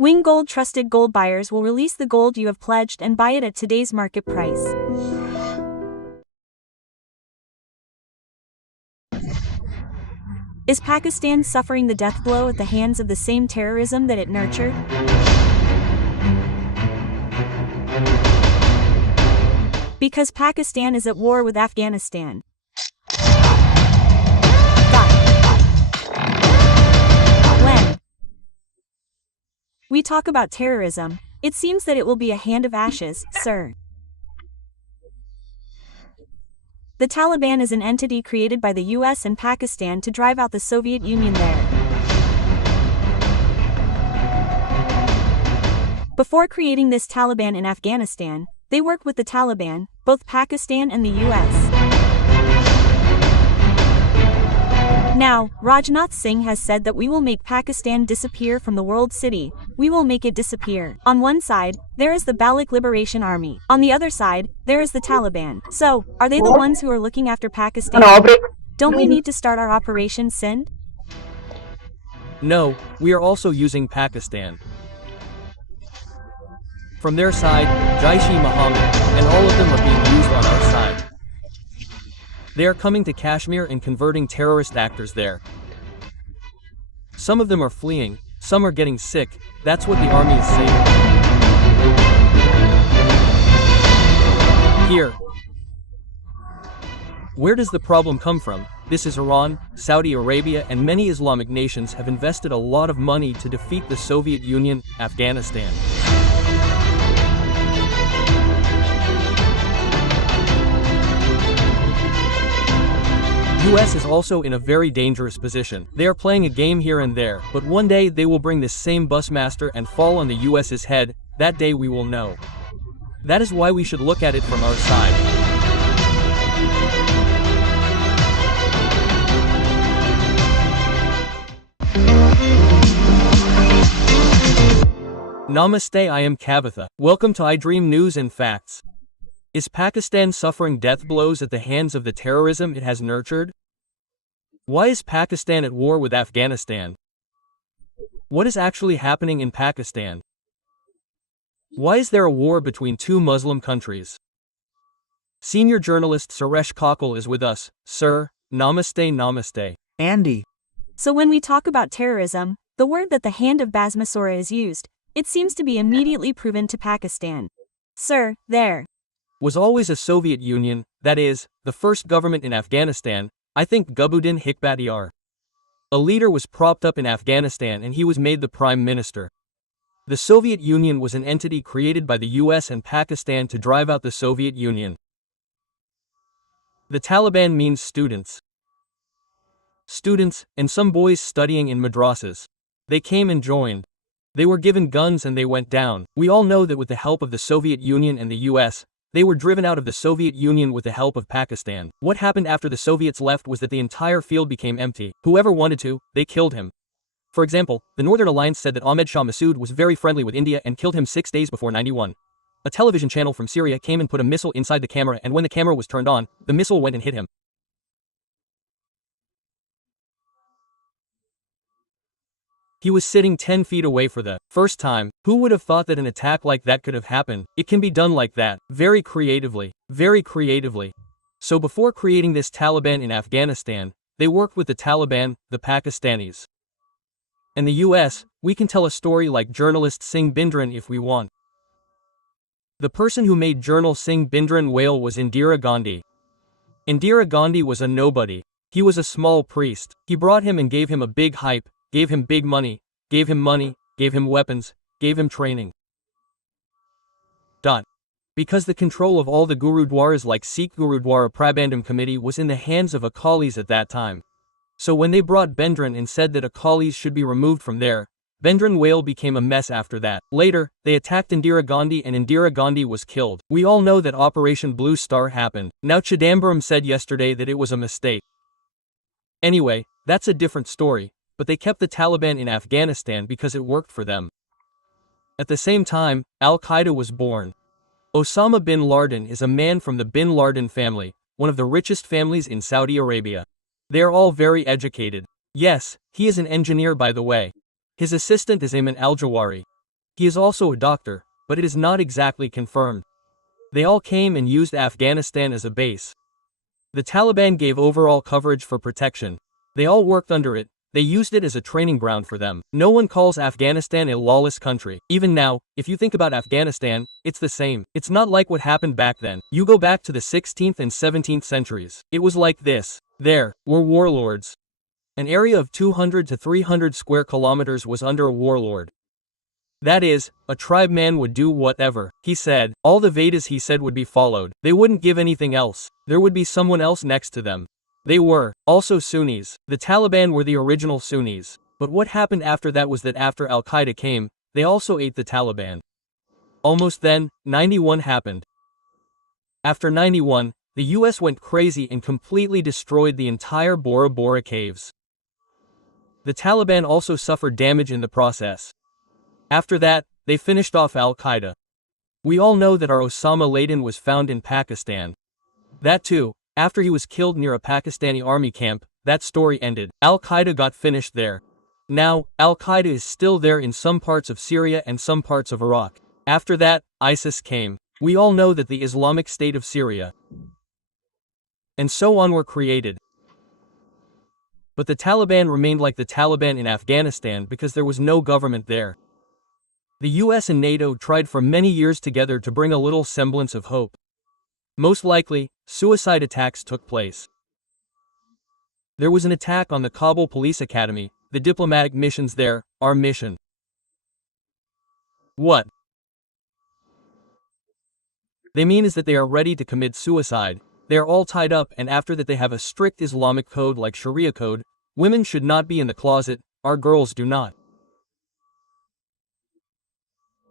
Wing Gold trusted gold buyers will release the gold you have pledged and buy it at today's market price. Is Pakistan suffering the death blow at the hands of the same terrorism that it nurtured? Because Pakistan is at war with Afghanistan. When we talk about terrorism, it seems that it will be a hand of ashes, sir. The Taliban is an entity created by the US and Pakistan to drive out the Soviet Union there. Before creating this Taliban in Afghanistan, they worked with the Taliban, both Pakistan and the US. Now, Rajnath Singh has said that we will make Pakistan disappear from the world city, we will make it disappear. On one side, there is the Baloch Liberation Army. On the other side, there is the Taliban. So, are they the ones who are looking after Pakistan? Don't we need to start our Operation Sindh? No, we are also using Pakistan. From their side, Jaish-e-Mohammed, and all of them are being used on our side. They are coming to Kashmir and converting terrorist actors there. Some of them are fleeing, some are getting sick, that's what the army is saying. Here. Where does the problem come from? This is Iran, Saudi Arabia, and many Islamic nations have invested a lot of money to defeat the Soviet Union, Afghanistan. US is also in a very dangerous position. They are playing a game here and there, but one day they will bring this same busmaster and fall on the US's head. That day we will know. That is why we should look at it from our side. Namaste, I am Kavitha. Welcome to iDream News and Facts. Is Pakistan suffering death blows at the hands of the terrorism it has nurtured? Why is Pakistan at war with Afghanistan? What is actually happening in Pakistan? Why is there a war between two Muslim countries? Senior journalist Suresh Kochattil is with us. Sir, namaste, namaste. Andy. So when we talk about terrorism, the word that the hand of Basmasura is used, it seems to be immediately proven to Pakistan. Sir, there was always a Soviet Union, that is, the first government in Afghanistan, I think Gulbuddin Hekmatyar. A leader was propped up in Afghanistan and he was made the prime minister. The Soviet Union was an entity created by the US and Pakistan to drive out the Soviet Union. The Taliban means students. Students, and some boys studying in madrasas. They came and joined. They were given guns and they went down. We all know that with the help of the Soviet Union and the US, they were driven out of the Soviet Union with the help of Pakistan. What happened after the Soviets left was that the entire field became empty. Whoever wanted to, they killed him. For example, the Northern Alliance said that Ahmed Shah Massoud was very friendly with India and killed him 6 days before 91. A television channel from Syria came and put a missile inside the camera, and when the camera was turned on, the missile went and hit him. He was sitting 10 feet away for the first time. Who would have thought that an attack like that could have happened? It can be done like that, very creatively, very creatively. So before creating this Taliban in Afghanistan, they worked with the Taliban, the Pakistanis. And the US, we can tell a story like journalist Singh Bindran if we want. The person who made journal Singh Bindran whale was Indira Gandhi. Indira Gandhi was a nobody. He was a small priest. He brought him and gave him a big hype, gave him big money, gave him weapons, gave him training. Because the control of all the Gurudwaras like Sikh Gurudwara Prabandham Committee was in the hands of Akalis at that time. So when they brought Bindran and said that Akalis should be removed from there, Bindran whale became a mess after that. Later, they attacked Indira Gandhi and Indira Gandhi was killed. We all know that Operation Blue Star happened. Now Chidambaram said yesterday that it was a mistake. Anyway, that's a different story. But they kept the Taliban in Afghanistan because it worked for them. At the same time, Al-Qaeda was born. Osama bin Laden is a man from the bin Laden family, one of the richest families in Saudi Arabia. They are all very educated. Yes, he is an engineer by the way. His assistant is Ayman al-Jawari. He is also a doctor, but it is not exactly confirmed. They all came and used Afghanistan as a base. The Taliban gave overall coverage for protection. They all worked under it. They used it as a training ground for them. No one calls Afghanistan a lawless country. Even now, if you think about Afghanistan, it's the same. It's not like what happened back then. You go back to the 16th and 17th centuries. It was like this. There were warlords. An area of 200 to 300 square kilometers was under a warlord. That is, a tribe man would do whatever he said. All the Vedas he said would be followed. They wouldn't give anything else. There would be someone else next to them. They were also Sunnis. The Taliban were the original Sunnis. But what happened after that was that after Al-Qaeda came, they also ate the Taliban. Almost then, 91 happened. After 91, the US went crazy and completely destroyed the entire Bora Bora caves. The Taliban also suffered damage in the process. After that, they finished off Al-Qaeda. We all know that our Osama Laden was found in Pakistan. That too, after he was killed near a Pakistani army camp, that story ended. Al-Qaeda got finished there. Now, Al-Qaeda is still there in some parts of Syria and some parts of Iraq. After that, ISIS came. We all know that the Islamic State of Syria and so on were created. But the Taliban remained like the Taliban in Afghanistan because there was no government there. The US and NATO tried for many years together to bring a little semblance of hope. Most likely, suicide attacks took place. There was an attack on the Kabul Police Academy, the diplomatic missions there, our mission. What they mean is that they are ready to commit suicide. They are all tied up, and after that they have a strict Islamic code like Sharia code. Women should not be in the closet, our girls do not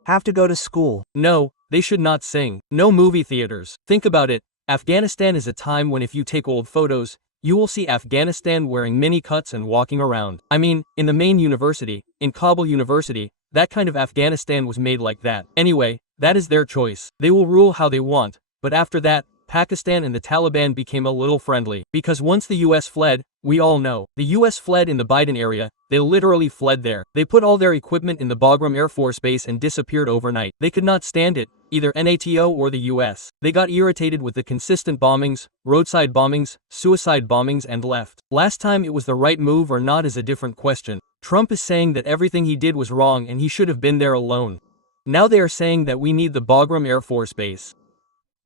have to go to school. No, they should not sing. No movie theaters. Think about it. Afghanistan is a time when if you take old photos, you will see Afghanistan wearing mini cuts and walking around. I mean, in the main university, in Kabul University, that kind of Afghanistan was made like that. Anyway, that is their choice. They will rule how they want, but after that, Pakistan and the Taliban became a little friendly. Because once the US fled, we all know, the US fled in the Biden area, they literally fled there. They put all their equipment in the Bagram Air Force Base and disappeared overnight. They could not stand it, either NATO or the US. They got irritated with the consistent bombings, roadside bombings, suicide bombings and left. Last time it was the right move or not is a different question. Trump is saying that everything he did was wrong and he should have been there alone. Now they are saying that we need the Bagram Air Force Base.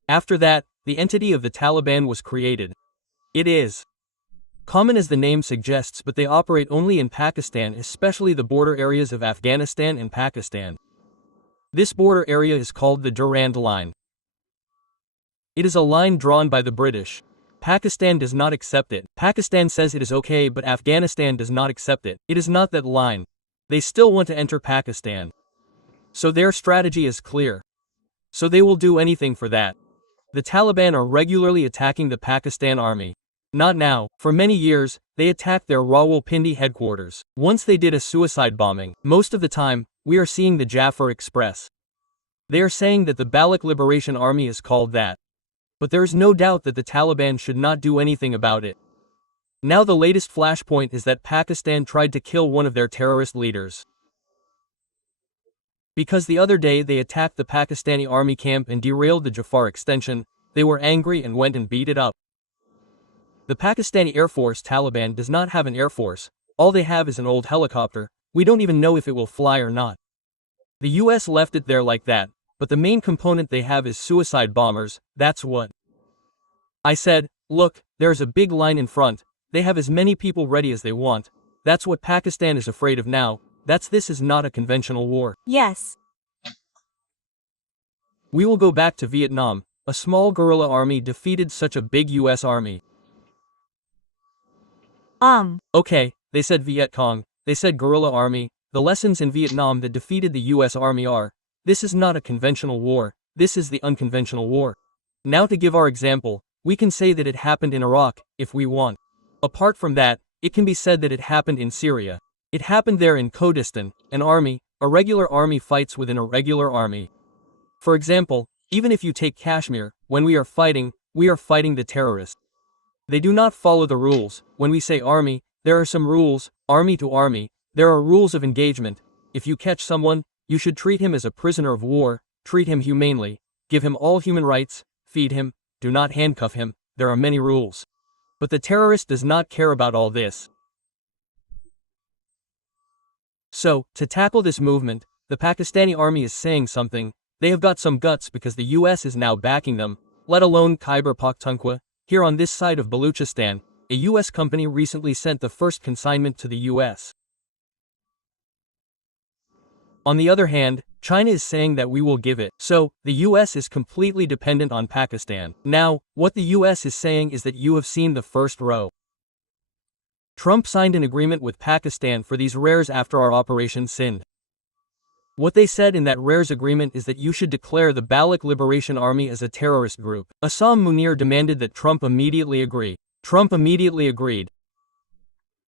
After that, the entity of the Taliban was created. It is common as the name suggests, but they operate only in Pakistan, especially the border areas of Afghanistan and Pakistan. This border area is called the Durand Line. It is a line drawn by the British. Pakistan does not accept it. Pakistan says it is okay, but Afghanistan does not accept it. It is not that line. They still want to enter Pakistan. So their strategy is clear. So they will do anything for that. The Taliban are regularly attacking the Pakistan army. Not now. For many years, they attacked their Rawalpindi headquarters. Once they did a suicide bombing. Most of the time, we are seeing the Jafar Express. They are saying that the Baloch Liberation Army is called that. But there is no doubt that the Taliban should not do anything about it. Now the latest flashpoint is that Pakistan tried to kill one of their terrorist leaders. Because the other day they attacked the Pakistani army camp and derailed the Jafar extension, they were angry and went and beat it up. The Pakistani Air Force Taliban does not have an air force, all they have is an old helicopter, we don't even know if it will fly or not. The US left it there like that, but the main component they have is suicide bombers, that's what. I said, look, there is a big line in front, they have as many people ready as they want, that's what Pakistan is afraid of now. This is not a conventional war. Yes. We will go back to Vietnam. A small guerrilla army defeated such a big US army. Okay, they said Viet Cong, they said guerrilla army. The lessons in Vietnam that defeated the US army are, this is not a conventional war, this is the unconventional war. Now to give our example, we can say that it happened in Iraq, if we want. Apart from that, it can be said that it happened in Syria. It happened there in Kurdistan, a regular army fights with an irregular army. For example, even if you take Kashmir, when we are fighting the terrorists. They do not follow the rules. When we say army, there are some rules, army to army, there are rules of engagement. If you catch someone, You should treat him as a prisoner of war, treat him humanely, give him all human rights, feed him, do not handcuff him, there are many rules. But the terrorist does not care about all this. So, to tackle this movement, the Pakistani army is saying something. They have got some guts because the US is now backing them, let alone Khyber Pakhtunkhwa. Here on this side of Baluchistan, a US company recently sent the first consignment to the US. On the other hand, China is saying that we will give it. So, the US is completely dependent on Pakistan. Now, what the US is saying is that you have seen the first row. Trump signed an agreement with Pakistan for these rares after our Operation Sindh. What they said in that rares agreement is that you should declare the Baloch Liberation Army as a terrorist group. Assam Munir demanded that Trump immediately agree. Trump immediately agreed.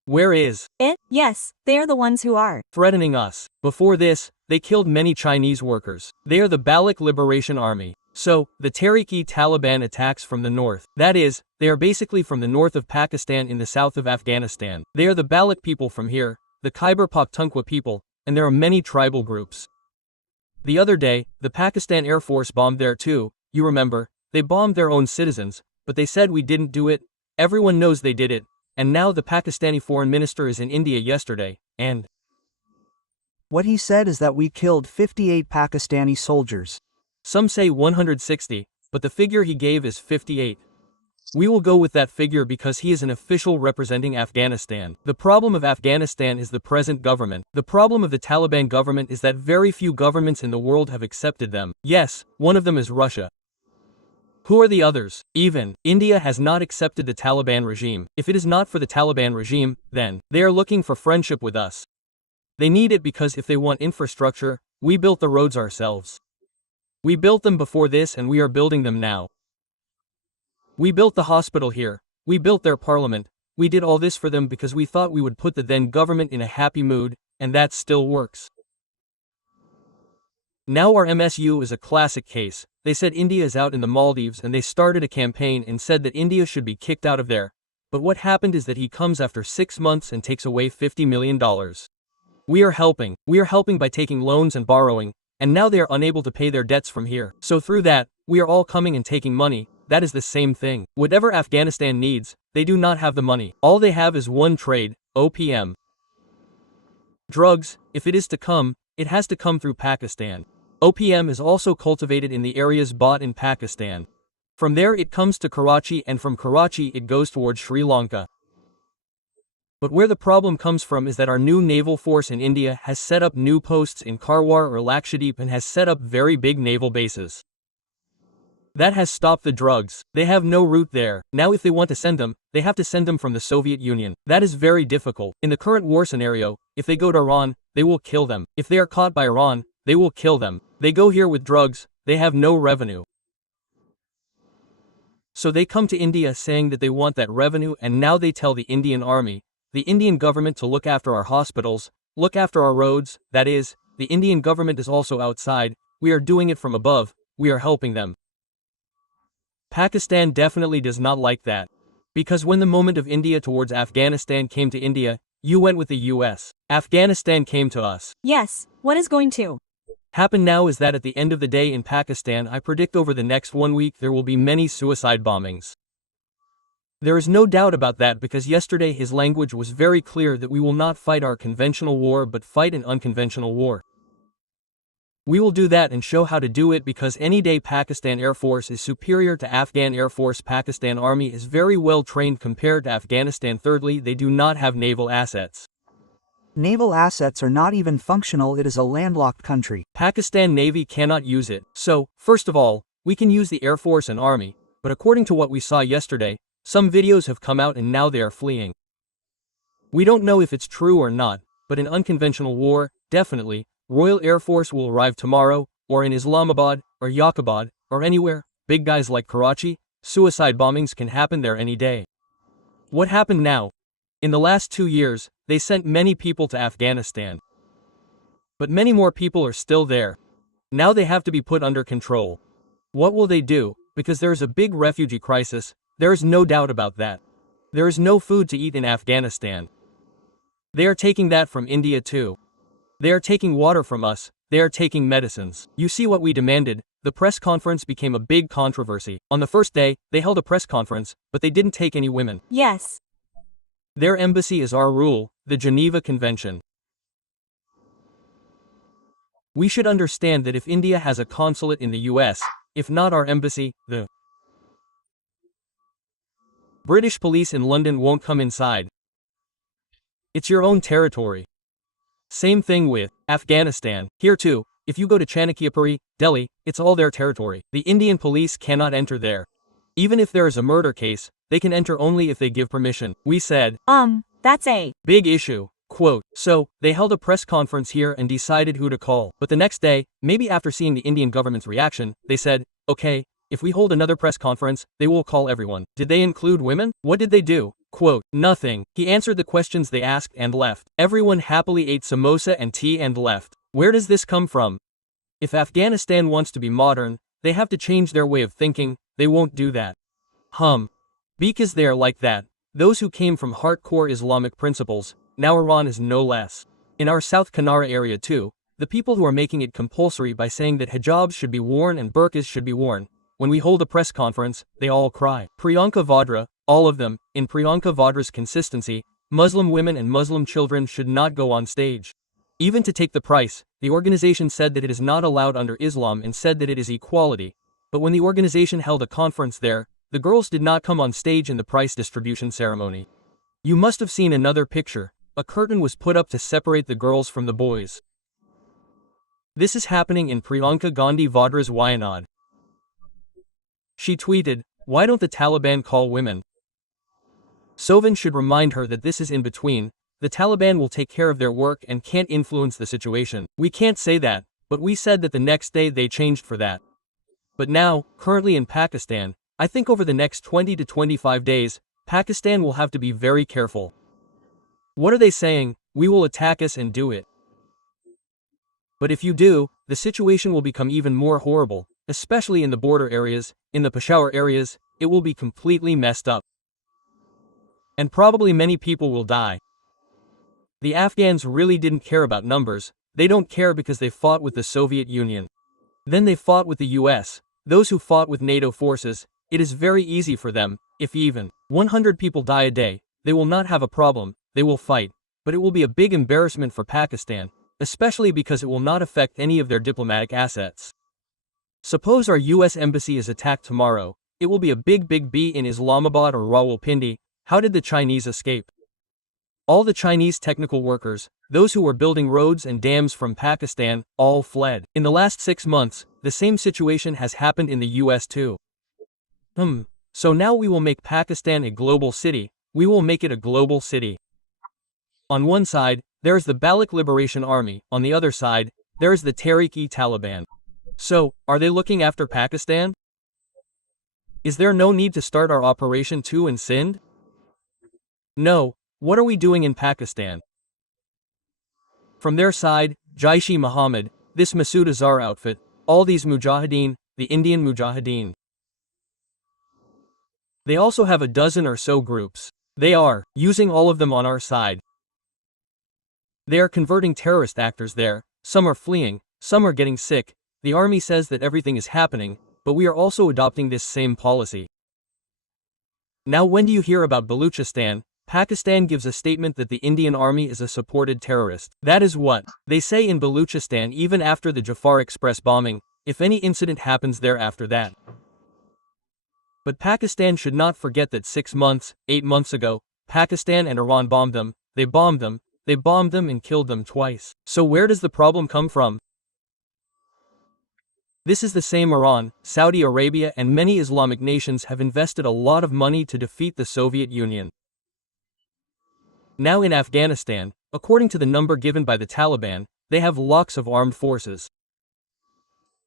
Where is it? Yes, they are the ones who are threatening us. Before this, they killed many Chinese workers. They are the Baloch Liberation Army. So, the Tehrik-e-Taliban attacks from the north. That is, they are basically from the north of Pakistan in the south of Afghanistan. They are the Baloch people from here, the Khyber Pakhtunkhwa people, and there are many tribal groups. The other day, the Pakistan Air Force bombed there too, you remember, they bombed their own citizens, but they said we didn't do it, everyone knows they did it, and now the Pakistani foreign minister is in India yesterday, and what he said is that we killed 58 Pakistani soldiers. Some say 160, but the figure he gave is 58. We will go with that figure because he is an official representing Afghanistan. The problem of Afghanistan is the present government. The problem of the Taliban government is that very few governments in the world have accepted them. Yes, one of them is Russia. Who are the others? Even India has not accepted the Taliban regime. If it is not for the Taliban regime, then they are looking for friendship with us. They need it because if they want infrastructure, we built the roads ourselves. We built them before this and we are building them now. We built the hospital here, we built their parliament, we did all this for them because we thought we would put the then government in a happy mood, and that still works. Now our MSU is a classic case. They said India is out in the Maldives and they started a campaign and said that India should be kicked out of there. But what happened is that he comes after 6 months and takes away $50 million. We are helping by taking loans and borrowing, and now they are unable to pay their debts from here. So through that, we are all coming and taking money. That is the same thing. Whatever Afghanistan needs, they do not have the money. All they have is one trade, opium. Drugs, if it is to come, it has to come through Pakistan. Opium is also cultivated in the areas bought in Pakistan. From there it comes to Karachi and from Karachi it goes towards Sri Lanka. But where the problem comes from is that our new naval force in India has set up new posts in Karwar or Lakshadweep and has set up very big naval bases. That has stopped the drugs. They have no route there. Now if they want to send them, they have to send them from the Soviet Union. That is very difficult. In the current war scenario, if they go to Iran, they will kill them. If they are caught by Iran, they will kill them. They go here with drugs, they have no revenue. So they come to India saying that they want that revenue and now they tell the Indian army, the Indian government to look after our hospitals, look after our roads, that is, the Indian government is also outside, we are doing it from above, we are helping them. Pakistan definitely does not like that. Because when the moment of India towards Afghanistan came to India, you went with the US. Afghanistan came to us. Yes, what is going to happen now is that at the end of the day in Pakistan I predict over the next 1 week there will be many suicide bombings. There is no doubt about that because yesterday his language was very clear that we will not fight our conventional war but fight an unconventional war. We will do that and show how to do it because any day Pakistan Air Force is superior to Afghan Air Force. Pakistan Army is very well trained compared to Afghanistan. Thirdly, they do not have naval assets. Naval assets are not even functional. It is a landlocked country. Pakistan Navy cannot use it. So, first of all, we can use the Air Force and Army, but according to what we saw yesterday, some videos have come out and now they are fleeing. We don't know if it's true or not, but in unconventional war, definitely, Royal Air Force will arrive tomorrow, or in Islamabad, or Yaqubad, or anywhere, big guys like Karachi, suicide bombings can happen there any day. What happened now? In the last 2 years, they sent many people to Afghanistan. But many more people are still there. Now they have to be put under control. What will they do? Because there is a big refugee crisis, there is no doubt about that. There is no food to eat in Afghanistan. They are taking that from India too. They are taking water from us, they are taking medicines. You see what we demanded? The press conference became a big controversy. On the first day, they held a press conference, but they didn't take any women. Yes. Their embassy is our rule, the Geneva Convention. We should understand that if India has a consulate in the US, if not our embassy, the British police in London won't come inside. It's your own territory. Same thing with Afghanistan. Here too, if you go to Chanakyapuri, Delhi, it's all their territory. The Indian police cannot enter there. Even if there is a murder case, they can enter only if they give permission. We said, that's a big issue. Quote, so, they held a press conference here and decided who to call. But the next day, maybe after seeing the Indian government's reaction, they said, okay, if we hold another press conference, they will call everyone. Did they include women? What did they do? Quote, nothing. He answered the questions they asked and left. Everyone happily ate samosa and tea and left. Where does this come from? If Afghanistan wants to be modern, they have to change their way of thinking. They won't do that. Because they are like that. Those who came from hardcore Islamic principles, now Iran is no less. In our South Kanara area too, the people who are making it compulsory by saying that hijabs should be worn and burqas should be worn. When we hold a press conference, they all cry. Priyanka Vadra, all of them, in Priyanka Vadra's consistency, Muslim women and Muslim children should not go on stage. Even to take the price, the organization said that it is not allowed under Islam and said that it is equality. But when the organization held a conference there, the girls did not come on stage in the price distribution ceremony. You must have seen another picture. A curtain was put up to separate the girls from the boys. This is happening in Priyanka Gandhi Vadra's Wayanad. She tweeted, why don't the Taliban call women? Sovan should remind her that this is in between. The Taliban will take care of their work and can't influence the situation. We can't say that, but we said that the next day they changed for that. But now, currently in Pakistan, I think over the next 20 to 25 days, Pakistan will have to be very careful. What are they saying? We will attack us and do it. But if you do, the situation will become even more horrible, especially in the border areas, in the Peshawar areas, it will be completely messed up. And probably many people will die. The Afghans really didn't care about numbers. They don't care because they fought with the Soviet Union. Then they fought with the US. Those who fought with NATO forces, it is very easy for them. If even 100 people die a day, they will not have a problem. They will fight. But it will be a big embarrassment for Pakistan, especially because it will not affect any of their diplomatic assets. Suppose our US embassy is attacked tomorrow. It will be a big B in Islamabad or Rawalpindi. How did the Chinese escape? All the Chinese technical workers, those who were building roads and dams from Pakistan, all fled. In the last 6 months, the same situation has happened in the US too. So now we will make Pakistan a global city. We will make it a global city. On one side, there is the Baloch Liberation Army. On the other side, there is the Tehreek-e-Taliban. So, are they looking after Pakistan? Is there no need to start our operation too in Sindh? No. What are we doing in Pakistan? From their side, Jaish-e-Mohammed, this Masood Azhar outfit, all these Mujahideen, the Indian Mujahideen. They also have a dozen or so groups. They are using all of them on our side. They are converting terrorist actors there. Some are fleeing, some are getting sick. The army says that everything is happening, but we are also adopting this same policy. Now when do you hear about Baluchistan? Pakistan gives a statement that the Indian army is a supported terrorist. That is what they say in Baluchistan even after the Jafar Express bombing, if any incident happens there after that. But Pakistan should not forget that 6 months, 8 months ago, Pakistan and Iran bombed them, they bombed them and killed them twice. So where does the problem come from? This is the same Iran, Saudi Arabia and many Islamic nations have invested a lot of money to defeat the Soviet Union. Now in Afghanistan, according to the number given by the Taliban, they have lakhs of armed forces.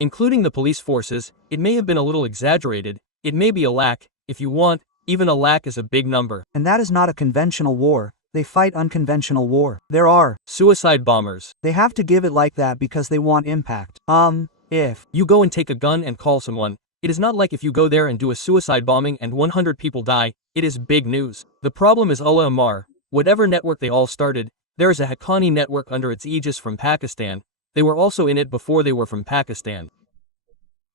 Including the police forces, it may have been a little exaggerated, it may be a lakh, if you want, even a lakh is a big number. And that is not a conventional war, they fight unconventional war. There are suicide bombers. They have to give it like that because they want impact. If you go and take a gun and call someone, it is not like if you go there and do a suicide bombing and 100 people die, it is big news. The problem is Allah Amar. Whatever network they all started, there is a Haqqani network under its aegis from Pakistan. they were also in it before they were from Pakistan.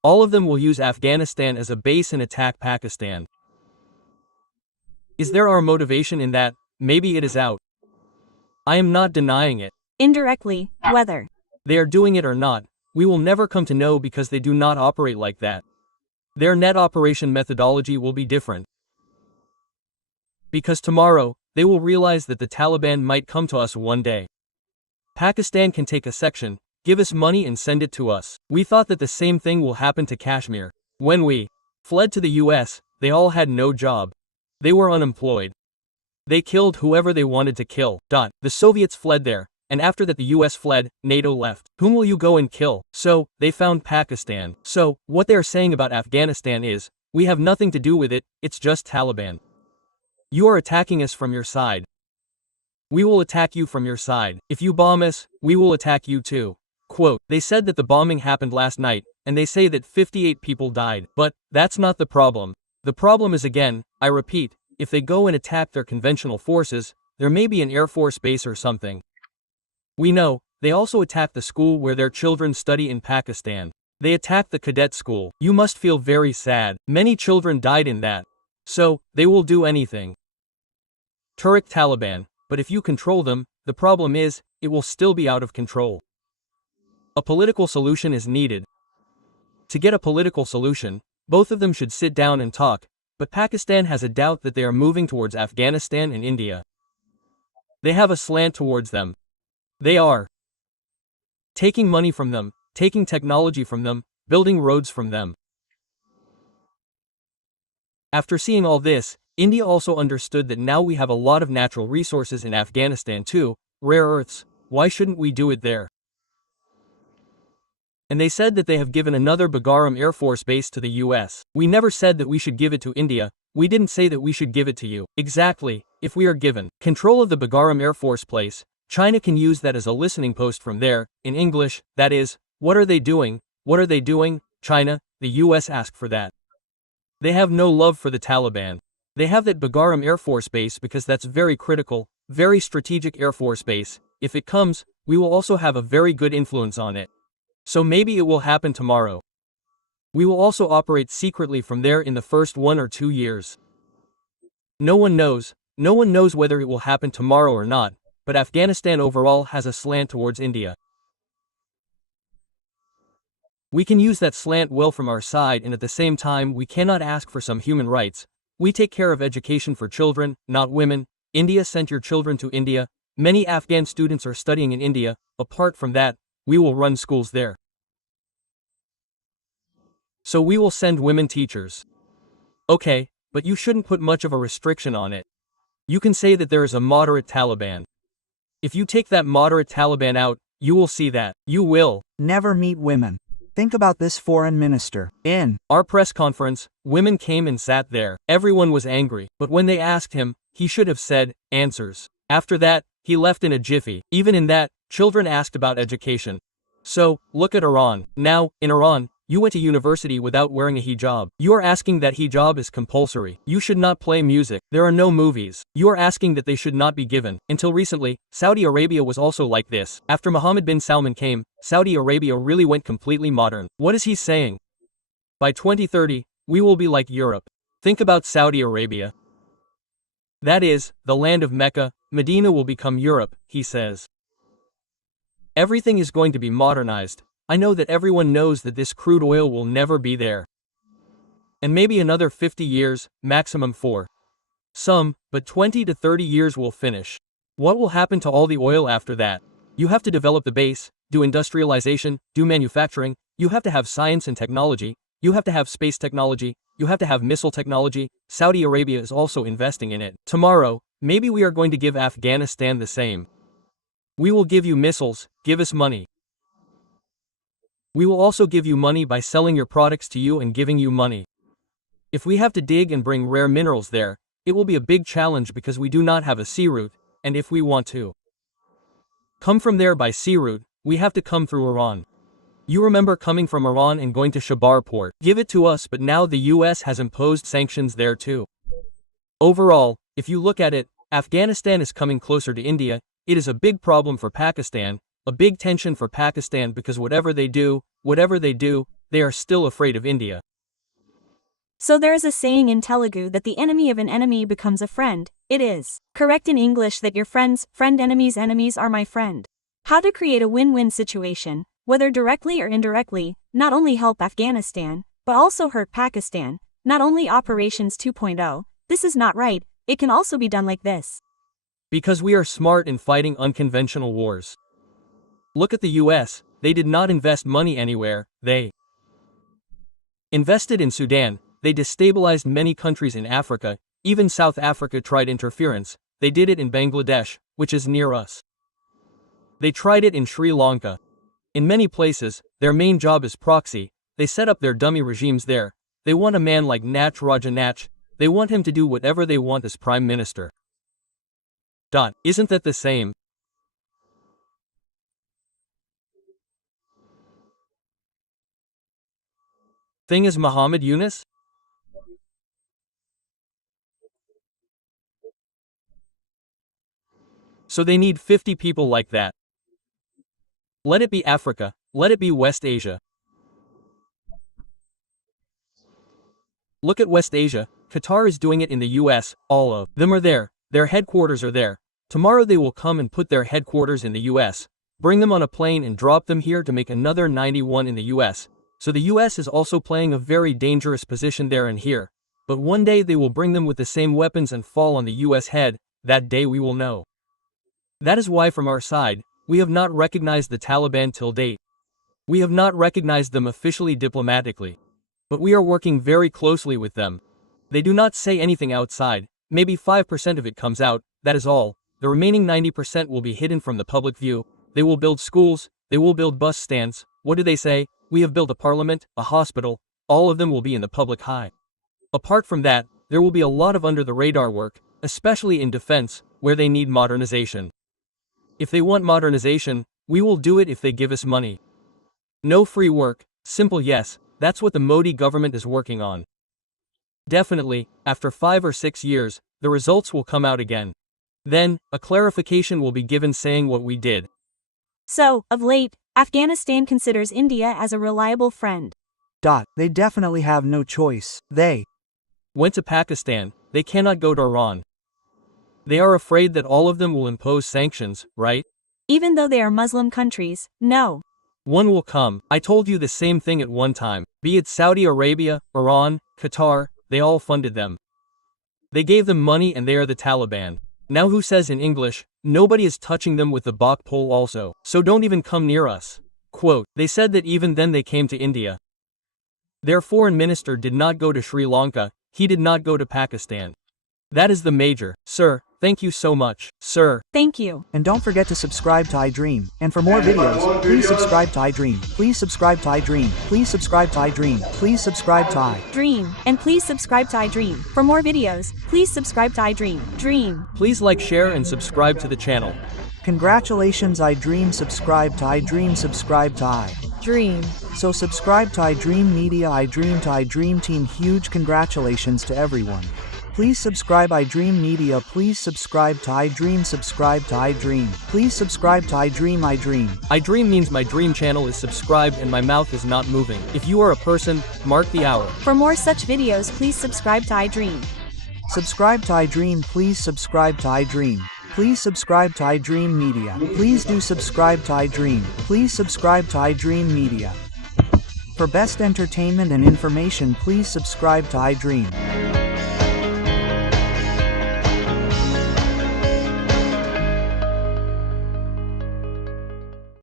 All of them will use Afghanistan as a base and attack Pakistan. Is there our motivation in that? Maybe it is out. I am not denying it. Indirectly, whether They are doing it or not, we will never come to know because they do not operate like that. Their net operation methodology will be different. Because tomorrow, they will realize that the Taliban might come to us one day. Pakistan can take a section, give us money and send it to us. We thought that the same thing will happen to Kashmir. When we fled to the US, they all had no job. They were unemployed. They killed whoever they wanted to kill. The Soviets fled there, and after that the US fled, NATO left. Whom will you go and kill? So, they found Pakistan. So, what they are saying about Afghanistan is, we have nothing to do with it, it's just Taliban. You are attacking us from your side. We will attack you from your side. If you bomb us, we will attack you too. Quote, they said that the bombing happened last night, and they say that 58 people died. But, that's not the problem. The problem is again, I repeat, if they go and attack their conventional forces, there may be an Air Force base or something. We know, they also attacked the school where their children study in Pakistan. They attacked the cadet school. You must feel very sad. Many children died in that. So, they will do anything. Turk Taliban, but if you control them, the problem is, it will still be out of control. A political solution is needed. To get a political solution, both of them should sit down and talk, but Pakistan has a doubt that they are moving towards Afghanistan and India. They have a slant towards them. They are taking money from them, taking technology from them, building roads from them. After seeing all this, India also understood that now we have a lot of natural resources in Afghanistan too, rare earths, why shouldn't we do it there? And they said that they have given another Bagaram Air Force base to the US. We never said that we should give it to India, we didn't say that we should give it to you. Exactly, if we are given control of the Bagaram Air Force place, China can use that as a listening post from there, in English, that is, what are they doing, what are they doing, China, the US asked for that. They have no love for the Taliban. They have that Bagaram Air Force base because that's very critical, very strategic Air Force base. If it comes, we will also have a very good influence on it. So maybe it will happen tomorrow. We will also operate secretly from there in the first 1 or 2 years. No one knows whether it will happen tomorrow or not, but Afghanistan overall has a slant towards India. We can use that slant well from our side, and at the same time we cannot ask for some human rights. We take care of education for children, not women. India sent your children to India. Many Afghan students are studying in India. Apart from that, we will run schools there. So we will send women teachers. Okay, but you shouldn't put much of a restriction on it. You can say that there is a moderate Taliban. If you take that moderate Taliban out, you will see that. You will never meet women. Think about this foreign minister. In our press conference, women came and sat there. Everyone was angry, but when they asked him, he should have said, answers. After that, he left in a jiffy. Even in that, children asked about education. So, look at Iran. Now, in Iran, you went to university without wearing a hijab. You are asking that hijab is compulsory. You should not play music. There are no movies. You are asking that they should not be given. Until recently, Saudi Arabia was also like this. After Mohammed bin Salman came, Saudi Arabia really went completely modern. What is he saying? By 2030, we will be like Europe. Think about Saudi Arabia. That is, the land of Mecca, Medina will become Europe, he says. Everything is going to be modernized. I know that everyone knows that this crude oil will never be there. And maybe another 50 years, maximum 4. Some, but 20 to 30 years will finish. What will happen to all the oil after that? You have to develop the base, do industrialization, do manufacturing, you have to have science and technology, you have to have space technology, you have to have missile technology. Saudi Arabia is also investing in it. Tomorrow, maybe we are going to give Afghanistan the same. We will give you missiles, give us money. We will also give you money by selling your products to you and giving you money. If we have to dig and bring rare minerals there, it will be a big challenge because we do not have a sea route, and if we want to come from there by sea route, we have to come through Iran. You remember coming from Iran and going to Shabar port. Give it to us, but now the US has imposed sanctions there too. Overall, if you look at it, Afghanistan is coming closer to India. It is a big problem for Pakistan, A big tension for Pakistan because whatever they do, they are still afraid of India. So there is a saying in Telugu that the enemy of an enemy becomes a friend. It is correct in English that your friends, enemies are my friend. How to create a win-win situation, whether directly or indirectly, not only help Afghanistan, but also hurt Pakistan, not only Operations 2.0, this is not right, it can also be done like this. Because we are smart in fighting unconventional wars. Look at the US, they did not invest money anywhere, they invested in Sudan, they destabilized many countries in Africa, even South Africa tried interference, they did it in Bangladesh, which is near us. They tried it in Sri Lanka. In many places, their main job is proxy, they set up their dummy regimes there, they want a man like Nach Rajanach, they want him to do whatever they want as Prime Minister. Isn't that the same? Thing as Muhammad Yunus? So they need 50 people like that. Let it be Africa, let it be West Asia. Look at West Asia, Qatar is doing it in the US, all of them are there, their headquarters are there. Tomorrow they will come and put their headquarters in the US, bring them on a plane and drop them here to make another 91 in the US. So the US is also playing a very dangerous position there and here. But one day they will bring them with the same weapons and fall on the US head, that day we will know. That is why from our side, we have not recognized the Taliban till date. We have not recognized them officially diplomatically. But we are working very closely with them. They do not say anything outside, maybe 5% of it comes out, that is all. The remaining 90% will be hidden from the public view. They will build schools, they will build bus stands. What do they say? We have built a parliament, a hospital, all of them will be in the public eye. Apart from that, there will be a lot of under-the-radar work, especially in defense, where they need modernization. If they want modernization, we will do it if they give us money. No free work, simple yes, that's what the Modi government is working on. Definitely, after 5 or 6 years, the results will come out again. Then, a clarification will be given saying what we did. So, of late, Afghanistan considers India as a reliable friend. They definitely have no choice, they went to Pakistan, they cannot go to Iran. They are afraid that all of them will impose sanctions, right? Even though they are Muslim countries, no. One will come, I told you the same thing at one time, be it Saudi Arabia, Iran, Qatar, they all funded them. They gave them money and they are the Taliban. Now who says in English, nobody is touching them with the Bach pole also, so don't even come near us. Quote, they said that even then they came to India. Their foreign minister did not go to Sri Lanka, he did not go to Pakistan. That is the major, sir, thank you so much, sir. Thank you. And don't forget to subscribe to iDream. And for more videos, please subscribe to iDream. Please subscribe to iDream. Please subscribe to iDream. Please subscribe to iDream. And please subscribe to iDream. For more videos, please subscribe to iDream. Dream. Please like, share and subscribe to the channel. Congratulations iDream, subscribe to iDream, subscribe to iDream. So subscribe to iDream Media, iDream to iDream team, huge congratulations to everyone. Please subscribe iDream Media, please subscribe to iDream, subscribe to iDream. Please subscribe to iDream, iDream. iDream means my dream channel is subscribed and my mouth is not moving. If you are a person, mark the hour. For more such videos, please subscribe to iDream. Subscribe to iDream, please subscribe to iDream. Please subscribe to iDream Media. Please do subscribe to iDream. Please subscribe to iDream Media. For best entertainment and information, please subscribe to iDream.